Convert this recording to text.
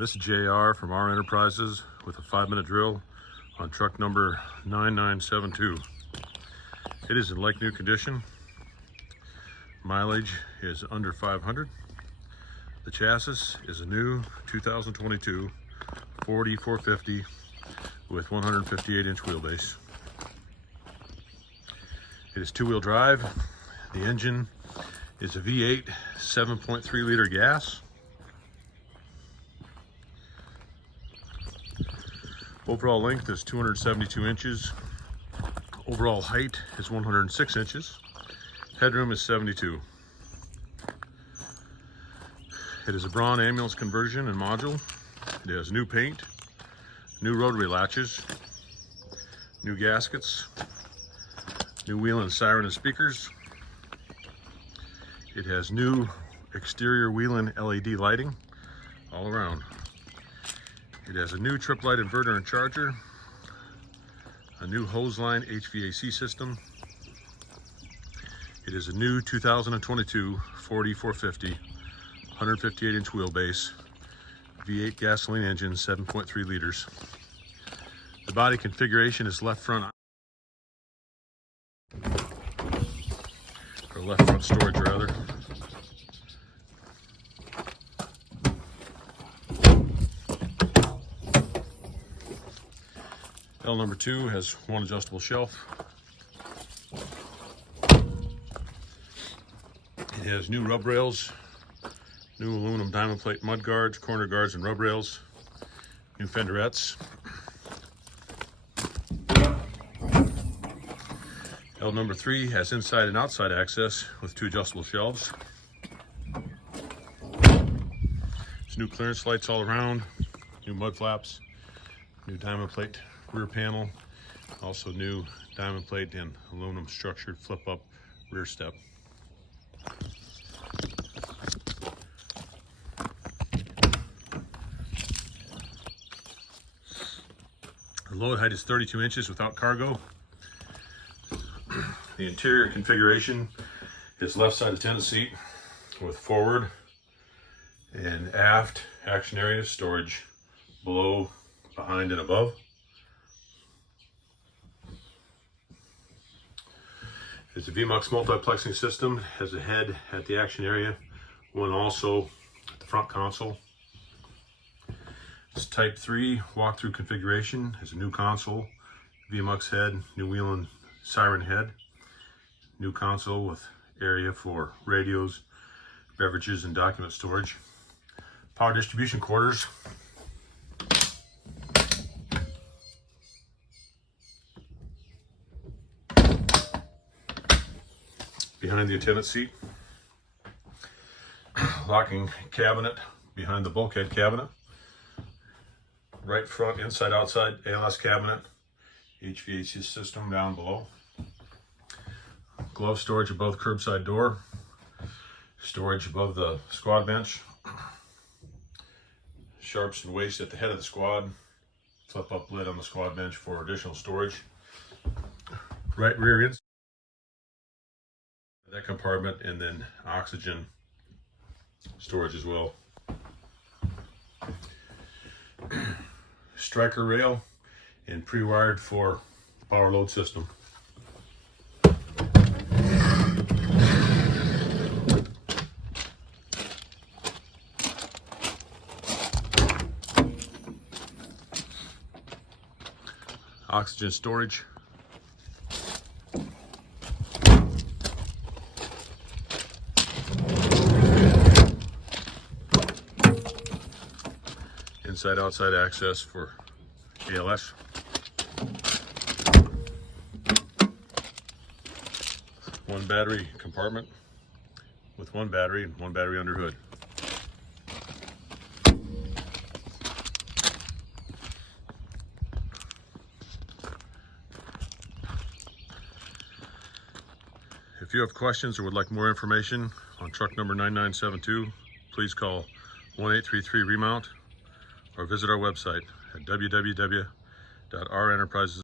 This is JR from R Enterprises with a 5-minute drill on truck number 9972. It is in like new condition. Mileage is under 500. The chassis is a new 2022 Ford E450 with 158-inch wheelbase. It is 2-wheel drive. The engine is a V8 7.3 liter gas. Overall length is 272 inches. Overall height is 106 inches. Headroom is 72. It is a Braun ambulance conversion and module. It has new paint, new rotary latches, new gaskets, new wheel and siren and speakers. It has new exterior wheel and LED lighting all around. It has a new trip light inverter and charger, a new hose line HVAC system. It is a new 2022 Ford E450, 158-inch wheelbase, V8 gasoline engine, 7.3 liters. The body configuration is left front storage rather. L number 2 has one adjustable shelf. It has new rub rails, new aluminum diamond plate mud guards, corner guards, and rub rails, new fenderettes. L number 3 has inside and outside access with 2 adjustable shelves. There's new clearance lights all around, new mud flaps, new diamond plate rear panel, also new diamond plate and aluminum structured flip up rear step. The load height is 32 inches without cargo. The interior configuration is left side attendant seat with forward and aft action areas, storage below, behind, and above. It's a VMUX multiplexing system. It has a head at the action area, one also at the front console. It's Type 3 walkthrough configuration. Has a new console, VMUX head, new wheel and siren head, new console with area for radios, beverages, and document storage. Power distribution quarters. Behind the attendant seat. Locking cabinet behind the bulkhead cabinet. Right front, inside, outside ALS cabinet. HVAC system down below. Glove storage above curbside door. Storage above the squad bench. Sharps and waste at the head of the squad. Flip up lid on the squad bench for additional storage. Right rear inside that compartment, and then oxygen storage as well. Striker rail and pre-wired for power load system. Oxygen storage. Inside outside access for ALS. One battery compartment with one battery and one battery under hood. If you have questions or would like more information on truck number 9972, please call 1-833-ReMount or visit our website at www.renterprises.com.